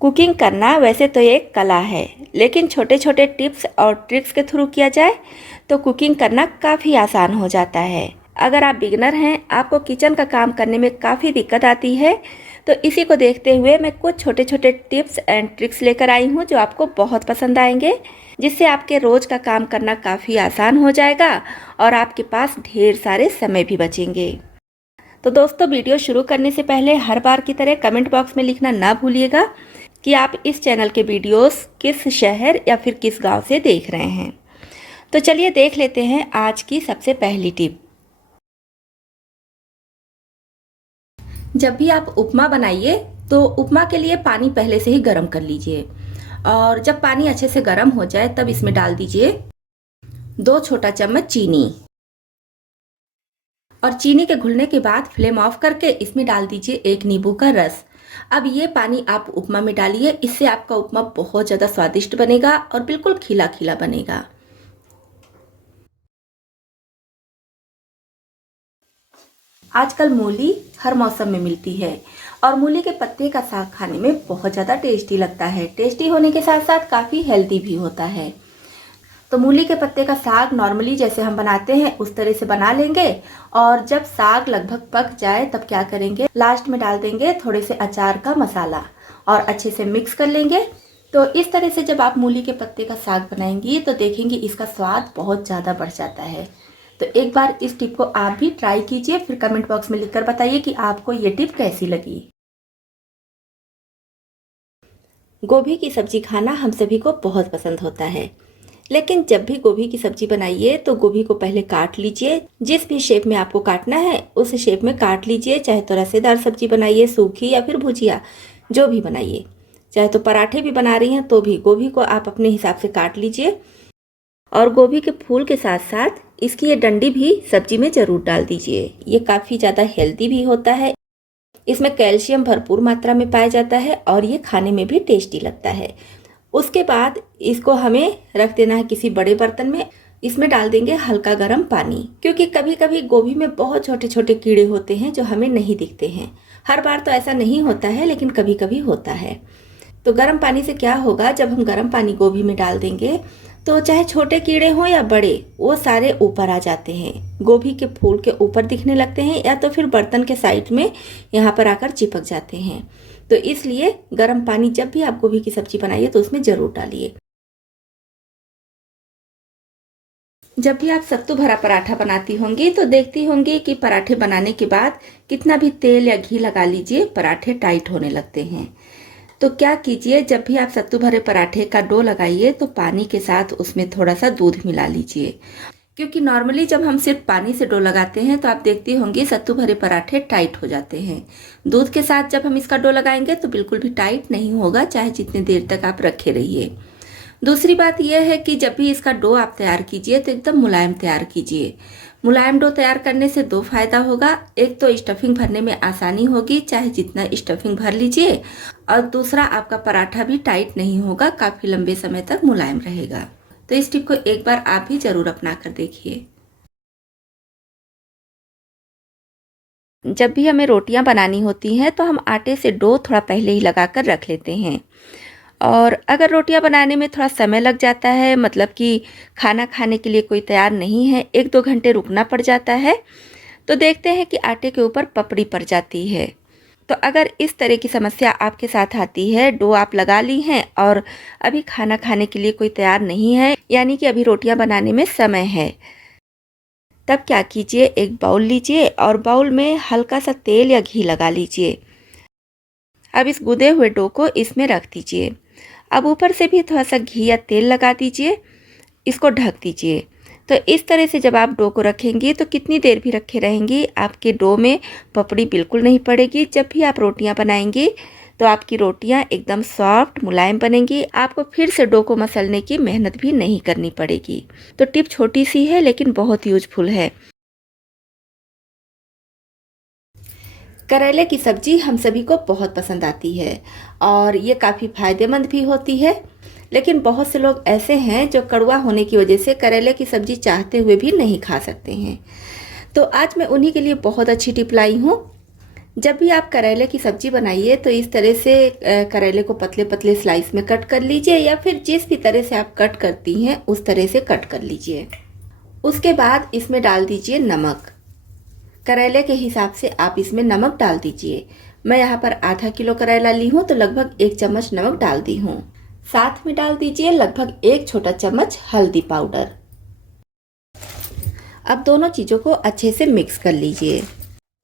Cooking करना वैसे तो एक कला है, लेकिन छोटे छोटे टिप्स और ट्रिक्स के थ्रू किया जाए तो कुकिंग करना काफ़ी आसान हो जाता है। अगर आप बिगनर हैं, आपको किचन का काम करने में काफ़ी दिक्कत आती है, तो इसी को देखते हुए मैं कुछ छोटे छोटे टिप्स एंड ट्रिक्स लेकर आई हूँ जो आपको बहुत पसंद आएंगे, जिससे आपके रोज़ का काम करना काफ़ी आसान हो जाएगा और आपके पास ढेर सारे समय भी बचेंगे। तो दोस्तों, वीडियो शुरू करने से पहले हर बार की तरह कमेंट बॉक्स में लिखना ना भूलिएगा कि आप इस चैनल के वीडियोस किस शहर या फिर किस गांव से देख रहे हैं। तो चलिए देख लेते हैं आज की सबसे पहली टिप। जब भी आप उपमा बनाइए तो उपमा के लिए पानी पहले से ही गर्म कर लीजिए, और जब पानी अच्छे से गर्म हो जाए तब इसमें डाल दीजिए 2 छोटा चम्मच चीनी, और चीनी के घुलने के बाद फ्लेम ऑफ करके इसमें डाल दीजिए 1 नींबू का रस। अब ये पानी आप उपमा में डालिए, इससे आपका उपमा बहुत ज़्यादा स्वादिष्ट बनेगा और बिल्कुल खिला खिला बनेगा। आजकल मूली हर मौसम में मिलती है और मूली के पत्ते का साग खाने में बहुत ज़्यादा टेस्टी लगता है। टेस्टी होने के साथ साथ काफ़ी हेल्दी भी होता है। तो मूली के पत्ते का साग नॉर्मली जैसे हम बनाते हैं उस तरह से बना लेंगे, और जब साग लगभग पक जाए तब क्या करेंगे, लास्ट में डाल देंगे थोड़े से अचार का मसाला और अच्छे से मिक्स कर लेंगे। तो इस तरह से जब आप मूली के पत्ते का साग बनाएंगी तो देखेंगे इसका स्वाद बहुत ज़्यादा बढ़ जाता है। तो एक बार इस टिप को आप भी ट्राई कीजिए, फिर कमेंट बॉक्स में लिखकर बताइए कि आपको ये टिप कैसी लगी। गोभी की सब्जी खाना हम सभी को बहुत पसंद होता है, लेकिन जब भी गोभी की सब्जी बनाइए तो गोभी को पहले काट लीजिए। जिस भी शेप में आपको काटना है उस शेप में काट लीजिए। चाहे तो रसेदार सब्जी बनाइए, सूखी या फिर भुजिया, जो भी बनाइए। चाहे तो पराठे भी बना रही हैं तो भी गोभी को आप अपने हिसाब से काट लीजिए। और गोभी के फूल के साथ साथ इसकी ये डंडी भी सब्जी में ज़रूर डाल दीजिए। ये काफ़ी ज़्यादा हेल्दी भी होता है, इसमें कैल्शियम भरपूर मात्रा में पाया जाता है और ये खाने में भी टेस्टी लगता है। उसके बाद इसको हमें रख देना है किसी बड़े बर्तन में। इसमें डाल देंगे हल्का गर्म पानी, क्योंकि कभी कभी गोभी में बहुत छोटे छोटे कीड़े होते हैं जो हमें नहीं दिखते हैं। हर बार तो ऐसा नहीं होता है, लेकिन कभी कभी होता है। तो गर्म पानी से क्या होगा, जब हम गर्म पानी गोभी में डाल देंगे तो चाहे छोटे कीड़े हों या बड़े, वो सारे ऊपर आ जाते हैं, गोभी के फूल के ऊपर दिखने लगते हैं, या तो फिर बर्तन के साइड में यहाँ पर आकर चिपक जाते हैं। तो इसलिए गर्म पानी जब भी आप गोभी की सब्जी बनाइए तो उसमें ज़रूर डालिए। जब भी आप सत्तू भरा पराठा बनाती होंगी तो देखती होंगी कि पराठे बनाने के बाद कितना भी तेल या घी लगा लीजिए, पराठे टाइट होने लगते हैं। तो क्या कीजिए, जब भी आप सत्तू भरे पराठे का डो लगाइए तो पानी के साथ उसमें थोड़ा सा दूध मिला लीजिए, क्योंकि नॉर्मली जब हम सिर्फ पानी से डो लगाते हैं तो आप देखती होंगी सत्तू भरे पराठे टाइट हो जाते हैं। दूध के साथ जब हम इसका डो लगाएंगे तो बिल्कुल भी टाइट नहीं होगा, चाहे जितनी देर तक आप रखे रहिए। दूसरी बात यह है कि जब भी इसका डो आप तैयार कीजिए तो एकदम मुलायम तैयार कीजिए। मुलायम डो तैयार करने से 2 फायदा होगा। एक तो स्टफिंग भरने में आसानी होगी, चाहे जितना स्टफिंग भर लीजिए, और दूसरा आपका पराठा भी टाइट नहीं होगा, काफ़ी लंबे समय तक मुलायम रहेगा। तो इस टिप को एक बार आप भी ज़रूर अपना कर देखिए। जब भी हमें रोटियां बनानी होती हैं तो हम आटे से डो थोड़ा पहले ही लगा कर रख लेते हैं, और अगर रोटियां बनाने में थोड़ा समय लग जाता है, मतलब कि खाना खाने के लिए कोई तैयार नहीं है, 1-2 घंटे रुकना पड़ जाता है, तो देखते हैं कि आटे के ऊपर पपड़ी पड़ जाती है। तो अगर इस तरह की समस्या आपके साथ आती है, डो आप लगा ली हैं और अभी खाना खाने के लिए कोई तैयार नहीं है, यानी कि अभी रोटियां बनाने में समय है, तब क्या कीजिए, एक बाउल लीजिए और बाउल में हल्का सा तेल या घी लगा लीजिए। अब इस गुदे हुए डो को इसमें रख दीजिए। अब ऊपर से भी थोड़ा सा घी या तेल लगा दीजिए, इसको ढक दीजिए। तो इस तरह से जब आप डो को रखेंगी तो कितनी देर भी रखे रहेंगी, आपके डो में पपड़ी बिल्कुल नहीं पड़ेगी। जब भी आप रोटियां बनाएंगी तो आपकी रोटियां एकदम सॉफ्ट मुलायम बनेंगी, आपको फिर से डो को मसलने की मेहनत भी नहीं करनी पड़ेगी। तो टिप छोटी सी है लेकिन बहुत यूजफुल है। करेले की सब्जी हम सभी को बहुत पसंद आती है और ये काफ़ी फायदेमंद भी होती है, लेकिन बहुत से लोग ऐसे हैं जो कड़वा होने की वजह से करेले की सब्जी चाहते हुए भी नहीं खा सकते हैं। तो आज मैं उन्हीं के लिए बहुत अच्छी टिप लाई हूँ। जब भी आप करेले की सब्जी बनाइए तो इस तरह से करेले को पतले पतले स्लाइस में कट कर लीजिए, या फिर जिस भी तरह से आप कट करती हैं उस तरह से कट कर लीजिए। उसके बाद इसमें डाल दीजिए नमक। करेले के हिसाब से आप इसमें नमक डाल दीजिए। मैं यहाँ पर आधा किलो करेला ली हूँ तो लगभग 1 चम्मच नमक डाल दी हूँ। साथ में डाल दीजिए लगभग 1 छोटा चम्मच हल्दी पाउडर। अब दोनों चीज़ों को अच्छे से मिक्स कर लीजिए।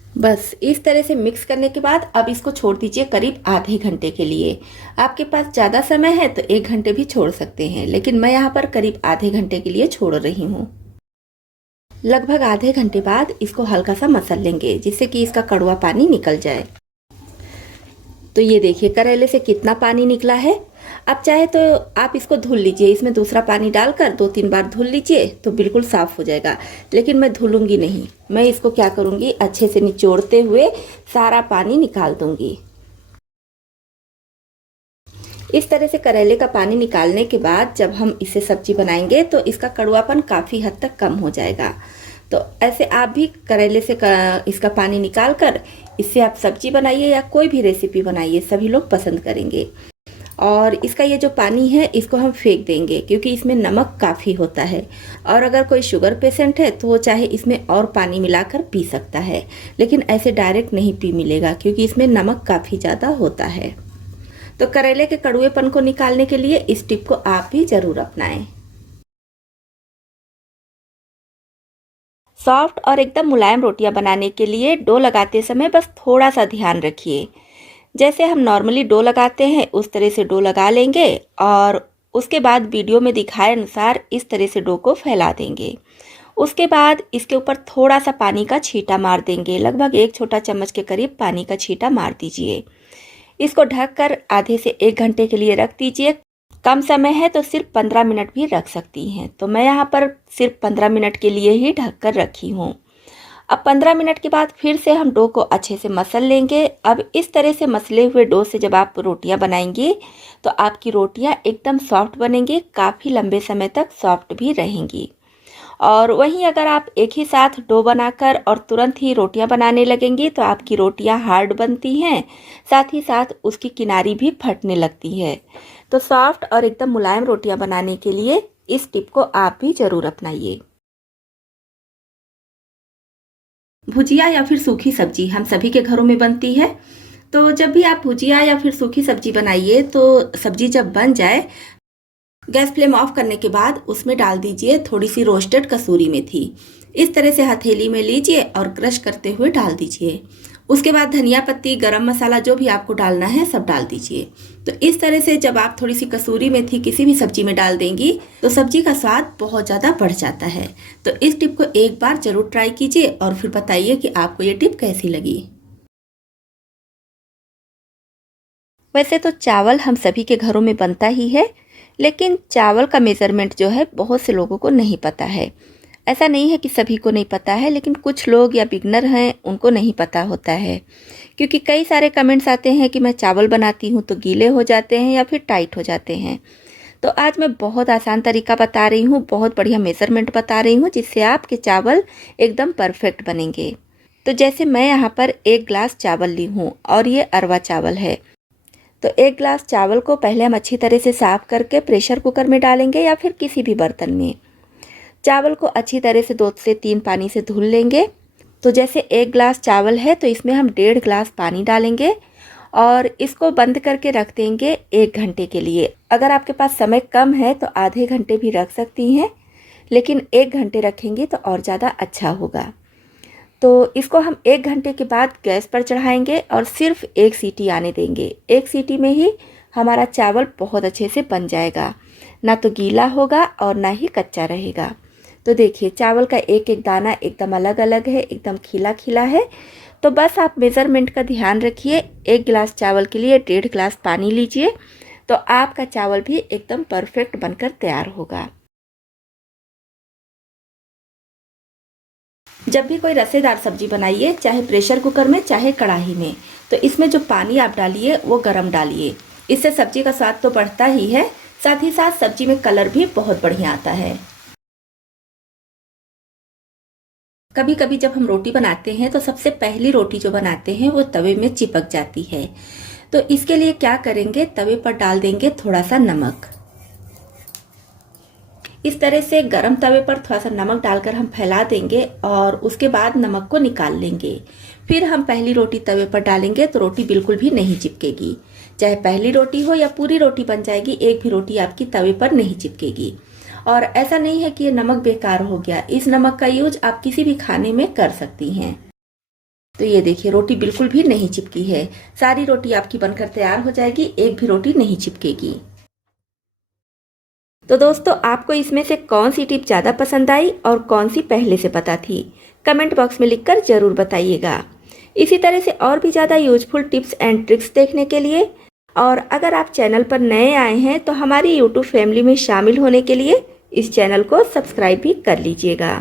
बस इस तरह से मिक्स करने के बाद अब इसको छोड़ दीजिए करीब आधे घंटे के लिए। आपके पास ज़्यादा समय है तो 1 घंटे भी छोड़ सकते हैं, लेकिन मैं यहाँ पर करीब आधे घंटे के लिए छोड़ रही हूँ। लगभग आधे घंटे बाद इसको हल्का सा मसल लेंगे जिससे कि इसका कड़वा पानी निकल जाए। तो ये देखिए करेले से कितना पानी निकला है। अब चाहे तो आप इसको धुल लीजिए, इसमें दूसरा पानी डालकर 2-3 बार धुल लीजिए तो बिल्कुल साफ़ हो जाएगा। लेकिन मैं धुलूंगी नहीं, मैं इसको क्या करूँगी, अच्छे से निचोड़ते हुए सारा पानी निकाल दूँगी। इस तरह से करेले का पानी निकालने के बाद जब हम इसे सब्जी बनाएंगे तो इसका कड़वापन काफ़ी हद तक कम हो जाएगा। तो ऐसे आप भी करेले से इसका पानी निकाल कर इससे आप सब्जी बनाइए या कोई भी रेसिपी बनाइए, सभी लोग पसंद करेंगे। और इसका ये जो पानी है इसको हम फेंक देंगे क्योंकि इसमें नमक काफ़ी होता है, और अगर कोई शुगर पेशेंट है तो वो चाहे इसमें और पानी मिलाकर पी सकता है, लेकिन ऐसे डायरेक्ट नहीं पी मिलेगा क्योंकि इसमें नमक काफ़ी ज़्यादा होता है। तो करेले के कड़वेपन को निकालने के लिए इस टिप को आप भी ज़रूर अपनाएं। सॉफ्ट और एकदम मुलायम रोटियां बनाने के लिए डो लगाते समय बस थोड़ा सा ध्यान रखिए। जैसे हम नॉर्मली डो लगाते हैं उस तरह से डो लगा लेंगे और उसके बाद वीडियो में दिखाए अनुसार इस तरह से डो को फैला देंगे। उसके बाद इसके ऊपर थोड़ा सा पानी का छींटा मार देंगे, लगभग 1 छोटा चम्मच के करीब पानी का छींटा मार दीजिए। इसको ढककर आधे से 1 घंटे के लिए रख दीजिए। कम समय है तो सिर्फ 15 मिनट भी रख सकती हैं, तो मैं यहाँ पर सिर्फ 15 मिनट के लिए ही ढककर रखी हूँ। अब 15 मिनट के बाद फिर से हम डो को अच्छे से मसल लेंगे। अब इस तरह से मसले हुए डो से जब आप रोटियां बनाएंगी तो आपकी रोटियां एकदम सॉफ्ट बनेंगी, काफ़ी लंबे समय तक सॉफ्ट भी रहेंगी। और वहीं अगर आप एक ही साथ डो बनाकर और तुरंत ही रोटियां बनाने लगेंगी तो आपकी रोटियां हार्ड बनती हैं, साथ ही साथ उसकी किनारी भी फटने लगती है। तो सॉफ्ट और एकदम मुलायम रोटियां बनाने के लिए इस टिप को आप भी ज़रूर अपनाइए। भुजिया या फिर सूखी सब्जी हम सभी के घरों में बनती है। तो जब भी आप भुजिया या फिर सूखी सब्जी बनाइए तो सब्जी जब बन जाए, गैस फ्लेम ऑफ करने के बाद उसमें डाल दीजिए थोड़ी सी रोस्टेड कसूरी मेथी। इस तरह से हथेली में लीजिए और क्रश करते हुए डाल दीजिए। उसके बाद धनिया पत्ती, गरम मसाला जो भी आपको डालना है सब डाल दीजिए। तो इस तरह से जब आप थोड़ी सी कसूरी मेथी किसी भी सब्जी में डाल देंगी तो सब्जी का स्वाद बहुत ज़्यादा बढ़ जाता है। तो इस टिप को एक बार ज़रूर ट्राई कीजिए और फिर बताइए कि आपको ये टिप कैसी लगी। वैसे तो चावल हम सभी के घरों में बनता ही है, लेकिन चावल का मेज़रमेंट जो है बहुत से लोगों को नहीं पता है। ऐसा नहीं है कि सभी को नहीं पता है, लेकिन कुछ लोग या बिगनर हैं उनको नहीं पता होता है, क्योंकि कई सारे कमेंट्स आते हैं कि मैं चावल बनाती हूँ तो गीले हो जाते हैं या फिर टाइट हो जाते हैं। तो आज मैं बहुत आसान तरीका बता रही हूँ, बहुत बढ़िया मेज़रमेंट बता रही हूँ जिससे आपके चावल एकदम परफेक्ट बनेंगे। तो जैसे मैं यहाँ पर 1 ग्लास चावल ली हूँ और ये अरवा चावल है। तो 1 ग्लास चावल को पहले हम अच्छी तरह से साफ़ करके प्रेशर कुकर में डालेंगे या फिर किसी भी बर्तन में। चावल को अच्छी तरह से 2 से 3 पानी से धुल लेंगे। तो जैसे 1 ग्लास चावल है तो इसमें हम 1.5 ग्लास पानी डालेंगे और इसको बंद करके रख देंगे 1 घंटे के लिए। अगर आपके पास समय कम है तो आधे घंटे भी रख सकती हैं, लेकिन 1 घंटे रखेंगे तो और ज़्यादा अच्छा होगा। तो इसको हम 1 घंटे के बाद गैस पर चढ़ाएंगे और सिर्फ 1 सीटी आने देंगे। 1 सीटी में ही हमारा चावल बहुत अच्छे से बन जाएगा, ना तो गीला होगा और ना ही कच्चा रहेगा। तो देखिए चावल का एक एक दाना एकदम अलग अलग है, एकदम खिला खिला है। तो बस आप मेज़रमेंट का ध्यान रखिए। 1 गिलास चावल के लिए 1.5 गिलास पानी लीजिए तो आपका चावल भी एकदम परफेक्ट बनकर तैयार होगा। जब भी कोई रसेदार सब्जी बनाइए, चाहे प्रेशर कुकर में चाहे कढ़ाई में, तो इसमें जो पानी आप डालिए वो गरम डालिए। इससे सब्जी का स्वाद तो बढ़ता ही है, साथ ही साथ सब्जी में कलर भी बहुत बढ़िया आता है। कभी कभी जब हम रोटी बनाते हैं तो सबसे पहली रोटी जो बनाते हैं वो तवे में चिपक जाती है। तो इसके लिए क्या करेंगे, तवे पर डाल देंगे थोड़ा सा नमक। इस तरह से गरम तवे पर थोड़ा सा नमक डालकर हम फैला देंगे और उसके बाद नमक को निकाल लेंगे। फिर हम पहली रोटी तवे पर डालेंगे तो रोटी बिल्कुल भी नहीं चिपकेगी। चाहे पहली रोटी हो या पूरी रोटी बन जाएगी, एक भी रोटी आपकी तवे पर नहीं चिपकेगी। और ऐसा नहीं है कि ये नमक बेकार हो गया, इस नमक का यूज आप किसी भी खाने में कर सकती हैं। तो ये देखिए रोटी बिल्कुल भी नहीं चिपकी है। सारी रोटी आपकी बनकर तैयार हो जाएगी, एक भी रोटी नहीं चिपकेगी। तो दोस्तों, आपको इसमें से कौन सी टिप ज़्यादा पसंद आई और कौन सी पहले से पता थी, कमेंट बॉक्स में लिखकर ज़रूर बताइएगा। इसी तरह से और भी ज़्यादा यूजफुल टिप्स एंड ट्रिक्स देखने के लिए, और अगर आप चैनल पर नए आए हैं तो हमारी यूट्यूब फैमिली में शामिल होने के लिए इस चैनल को सब्सक्राइब भी कर लीजिएगा।